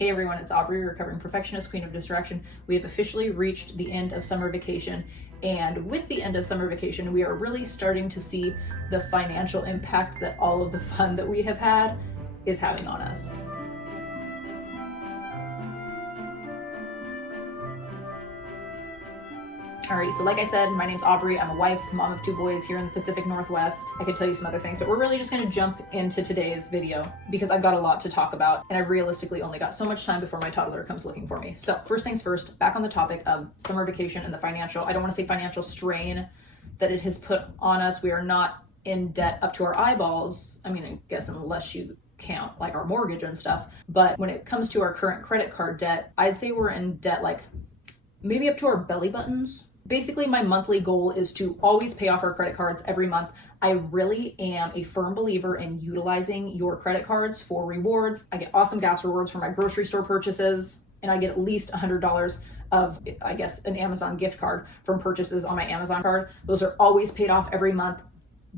Hey everyone, it's Aubrey, recovering perfectionist, queen of distraction. We have officially reached the end of summer vacation, and with the end of summer vacation, we are really starting to see the financial impact that all of the fun that we have had is having on us. Alrighty, so like I said, my name's Aubrey. I'm a wife, mom of 2 boys here in the Pacific Northwest. I could tell you some other things, but we're really just gonna jump into today's video because I've got a lot to talk about and I've realistically only got so much time before my toddler comes looking for me. So first things first, back on the topic of summer vacation and the financial, I don't wanna say financial strain that it has put on us. We are not in debt up to our eyeballs. I mean, I guess unless you count like our mortgage and stuff. But when it comes to our current credit card debt, I'd say we're in debt like maybe up to our belly buttons. Basically, my monthly goal is to always pay off our credit cards every month. I really am a firm believer in utilizing your credit cards for rewards. I get awesome gas rewards for my grocery store purchases, and I get at least $100 of, I guess, an Amazon gift card from purchases on my Amazon card. Those are always paid off every month.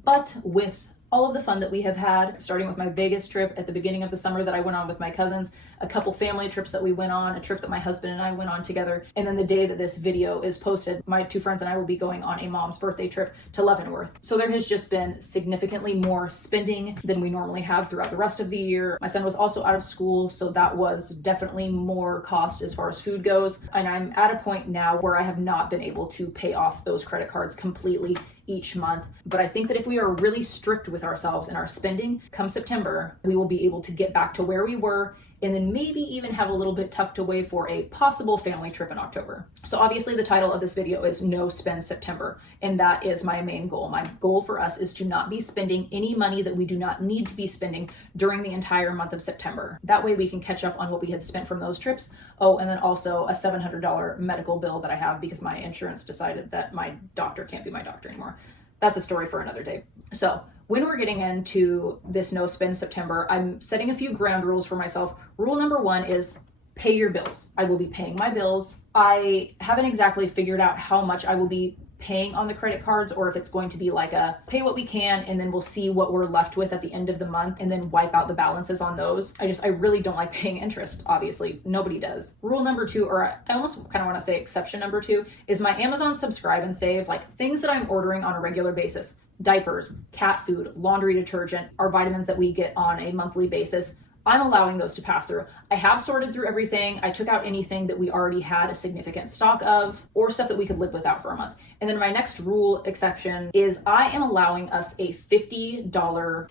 But with all of the fun that we have had, starting with my Vegas trip at the beginning of the summer that I went on with my cousins, a couple family trips that we went on, a trip that my husband and I went on together, and then the day that this video is posted, my 2 friends and I will be going on a mom's birthday trip to Leavenworth. So there has just been significantly more spending than we normally have throughout the rest of the year. My son was also out of school, so that was definitely more cost as far as food goes. And I'm at a point now where I have not been able to pay off those credit cards completely each month. But I think that if we are really strict with ourselves in our spending, come September, we will be able to get back to where we were and then maybe even have a little bit tucked away for a possible family trip in October. So obviously the title of this video is No Spend September, and that is my main goal. My goal for us is to not be spending any money that we do not need to be spending during the entire month of September. That way we can catch up on what we had spent from those trips. Oh, and then also a $700 medical bill that I have because my insurance decided that my doctor can't be my doctor anymore. That's a story for another day. So when we're getting into this no spend September, I'm setting a few ground rules for myself. Rule number 1 is pay your bills. I will be paying my bills. I haven't exactly figured out how much I will be paying on the credit cards, or if it's going to be like a pay what we can and then we'll see what we're left with at the end of the month and then wipe out the balances on those. I really don't like paying interest. Obviously nobody does. Rule number 2, or I almost kind of want to say exception number 2, is my Amazon subscribe and save, like things that I'm ordering on a regular basis. Diapers, cat food, laundry detergent, our vitamins that we get on a monthly basis. I'm allowing those to pass through. I have sorted through everything. I took out anything that we already had a significant stock of or stuff that we could live without for a month. And then my next rule exception is I am allowing us a $50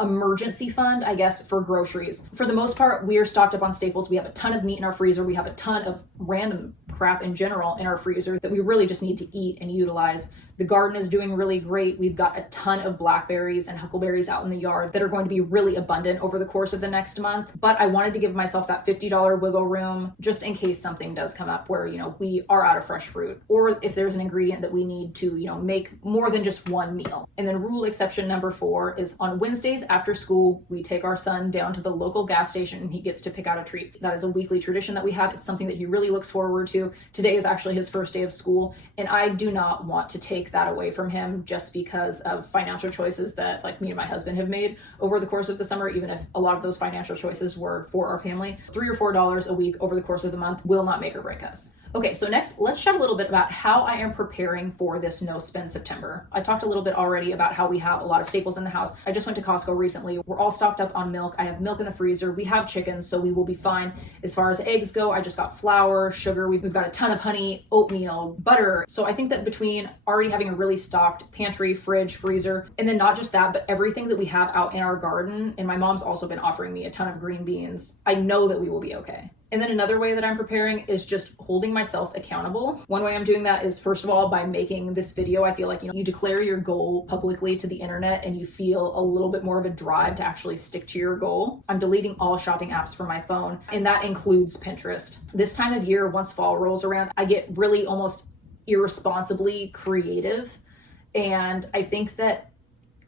emergency fund, I guess, for groceries. For the most part, we are stocked up on staples. We have a ton of meat in our freezer. We have a ton of random crap in general in our freezer that we really just need to eat and utilize. The garden is doing really great. We've got a ton of blackberries and huckleberries out in the yard that are going to be really abundant over the course of the next month. But I wanted to give myself that $50 wiggle room just in case something does come up where, we are out of fresh fruit, or if there's an ingredient that we need to, make more than just one meal. And then rule exception number 4 is on Wednesdays after school, we take our son down to the local gas station and he gets to pick out a treat. That is a weekly tradition that we have. It's something that he really looks forward to. Today is actually his first day of school, and I do not want to take that away from him just because of financial choices that like me and my husband have made over the course of the summer, even if a lot of those financial choices were for our family. $3 or $4 a week over the course of the month will not make or break us. Okay, so next, let's chat a little bit about how I am preparing for this no spend September. I talked a little bit already about how we have a lot of staples in the house. I just went to Costco recently. We're all stocked up on milk. I have milk in the freezer. We have chickens, so we will be fine. As far as eggs go, I just got flour, sugar. We've got a ton of honey, oatmeal, butter. So I think that between already having a really stocked pantry, fridge, freezer, and then not just that, but everything that we have out in our garden, and my mom's also been offering me a ton of green beans, I know that we will be okay. And then another way that I'm preparing is just holding myself accountable. One way I'm doing that is, first of all, by making this video. I feel like, you declare your goal publicly to the internet and you feel a little bit more of a drive to actually stick to your goal. I'm deleting all shopping apps from my phone, and that includes Pinterest. This time of year, once fall rolls around, I get really almost irresponsibly creative. And I think that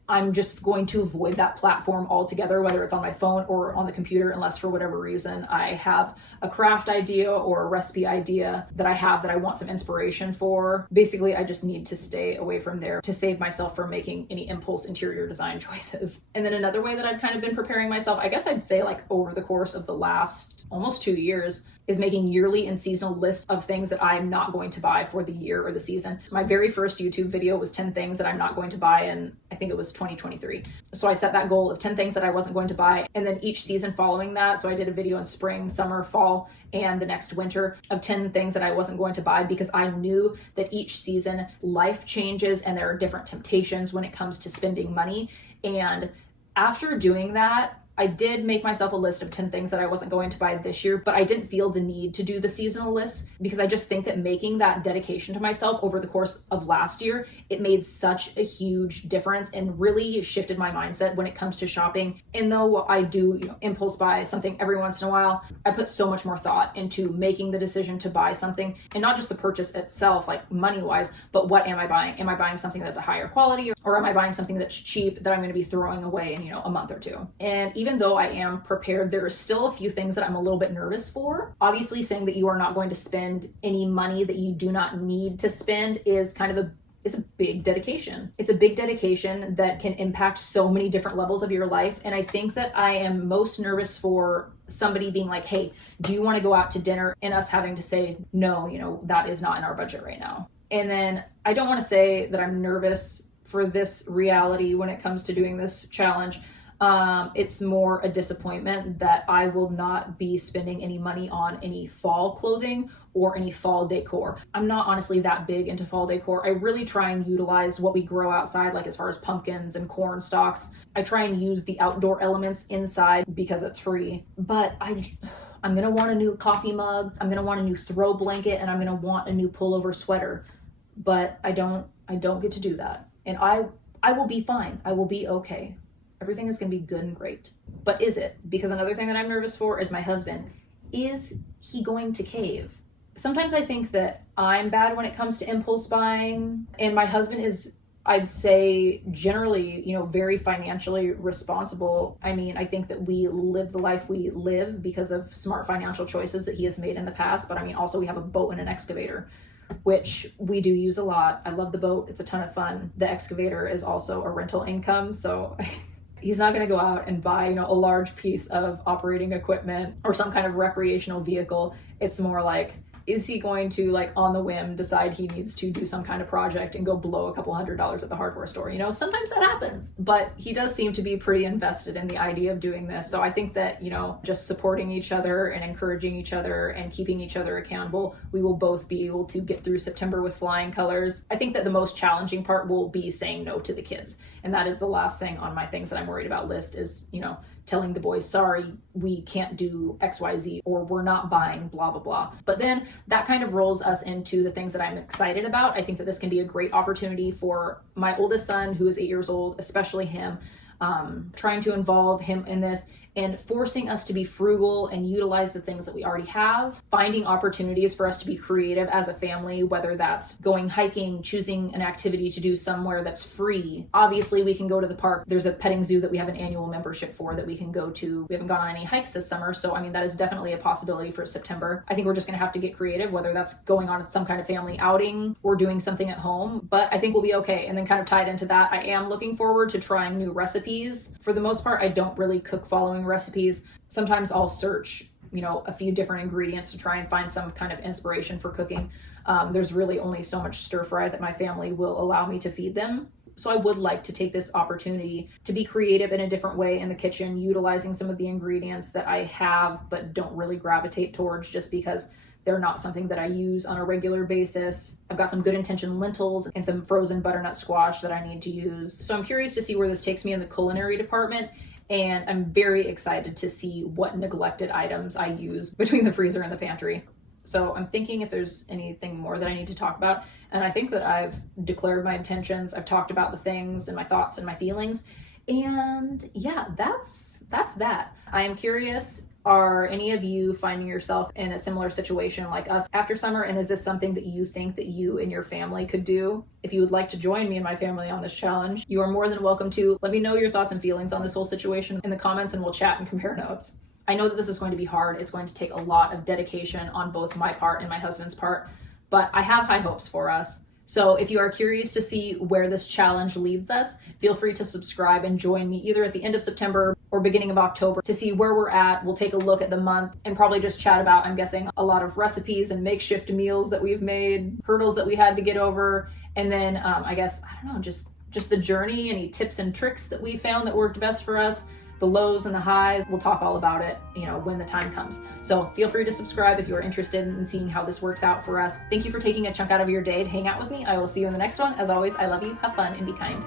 I'm just going to avoid that platform altogether, whether it's on my phone or on the computer, unless for whatever reason I have a craft idea or a recipe idea that I want some inspiration for. Basically, I just need to stay away from there to save myself from making any impulse interior design choices. And then another way that I've kind of been preparing myself, I guess I'd say like over the course of the last almost 2 years, is making yearly and seasonal lists of things that I'm not going to buy for the year or the season. My very first YouTube video was 10 things that I'm not going to buy, and I think it was 2023. So I set that goal of 10 things that I wasn't going to buy, and then each season following that, so I did a video in spring, summer, fall, and the next winter of 10 things that I wasn't going to buy, because I knew that each season life changes and there are different temptations when it comes to spending money. And after doing that, I did make myself a list of 10 things that I wasn't going to buy this year, but I didn't feel the need to do the seasonal list because I just think that making that dedication to myself over the course of last year, it made such a huge difference and really shifted my mindset when it comes to shopping. And though I do, impulse buy something every once in a while, I put so much more thought into making the decision to buy something, and not just the purchase itself, like money-wise, but what am I buying? Am I buying something that's a higher quality, or am I buying something that's cheap that I'm going to be throwing away in, a month or two? And even though I am prepared, there are still a few things that I'm a little bit nervous for. Obviously, saying that you are not going to spend any money that you do not need to spend is it's a big dedication. It's a big dedication that can impact so many different levels of your life. And I think that I am most nervous for somebody being like, hey, do you want to go out to dinner? And us having to say, no, that is not in our budget right now. And then I don't want to say that I'm nervous for this reality when it comes to doing this challenge. It's more a disappointment that I will not be spending any money on any fall clothing or any fall decor. I'm not honestly that big into fall decor. I really try and utilize what we grow outside, like as far as pumpkins and corn stalks. I try and use the outdoor elements inside because it's free. But I'm gonna want a new coffee mug, I'm gonna want a new throw blanket, and I'm gonna want a new pullover sweater. But I don't get to do that. And I will be fine. I will be okay. Everything is going to be good and great. But is it? Because another thing that I'm nervous for is my husband. Is he going to cave? Sometimes I think that I'm bad when it comes to impulse buying, and my husband is, I'd say, generally, very financially responsible. I mean, I think that we live the life we live because of smart financial choices that he has made in the past. But I mean, also we have a boat and an excavator, which we do use a lot. I love the boat. It's a ton of fun. The excavator is also a rental income. So he's not going to go out and buy, a large piece of operating equipment or some kind of recreational vehicle. It's more like, is he going to, like, on the whim decide he needs to do some kind of project and go blow a couple $100s at the hardware store? Sometimes that happens, but he does seem to be pretty invested in the idea of doing this. So I think that, just supporting each other and encouraging each other and keeping each other accountable, we will both be able to get through September with flying colors. I think that the most challenging part will be saying no to the kids. And that is the last thing on my things that I'm worried about list is, telling the boys, sorry, we can't do XYZ, or we're not buying blah, blah, blah. But then that kind of rolls us into the things that I'm excited about. I think that this can be a great opportunity for my oldest son, who is 8 years old, especially him, trying to involve him in this and forcing us to be frugal and utilize the things that we already have, finding opportunities for us to be creative as a family, whether that's going hiking, choosing an activity to do somewhere that's free. Obviously, we can go to the park. There's a petting zoo that we have an annual membership for that we can go to. We haven't gone on any hikes this summer, so I mean, that is definitely a possibility for September. I think we're just gonna have to get creative, whether that's going on some kind of family outing or doing something at home, but I think we'll be okay. And then kind of tied into that, I am looking forward to trying new recipes. For the most part, I don't really cook following recipes. Sometimes I'll search, a few different ingredients to try and find some kind of inspiration for cooking. There's really only so much stir fry that my family will allow me to feed them. So I would like to take this opportunity to be creative in a different way in the kitchen, utilizing some of the ingredients that I have but don't really gravitate towards just because they're not something that I use on a regular basis. I've got some good intention lentils and some frozen butternut squash that I need to use. So I'm curious to see where this takes me in the culinary department. And I'm very excited to see what neglected items I use between the freezer and the pantry. So I'm thinking if there's anything more that I need to talk about. And I think that I've declared my intentions. I've talked about the things and my thoughts and my feelings. And yeah, that's that. I am curious. Are any of you finding yourself in a similar situation like us after summer? And is this something that you think that you and your family could do? If you would like to join me and my family on this challenge, you are more than welcome to. Let me know your thoughts and feelings on this whole situation in the comments, and we'll chat and compare notes. I know that this is going to be hard. It's going to take a lot of dedication on both my part and my husband's part, but I have high hopes for us. So if you are curious to see where this challenge leads us, feel free to subscribe and join me either at the end of September or beginning of October to see where we're at. We'll take a look at the month and probably just chat about, I'm guessing, a lot of recipes and makeshift meals that we've made, hurdles that we had to get over, and then I don't know, just the journey, any tips and tricks that we found that worked best for us, the lows and the highs. We'll talk all about it, when the time comes. So feel free to subscribe if you are interested in seeing how this works out for us. Thank you for taking a chunk out of your day to hang out with me. I will see you in the next one. As always, I love you, have fun, and be kind.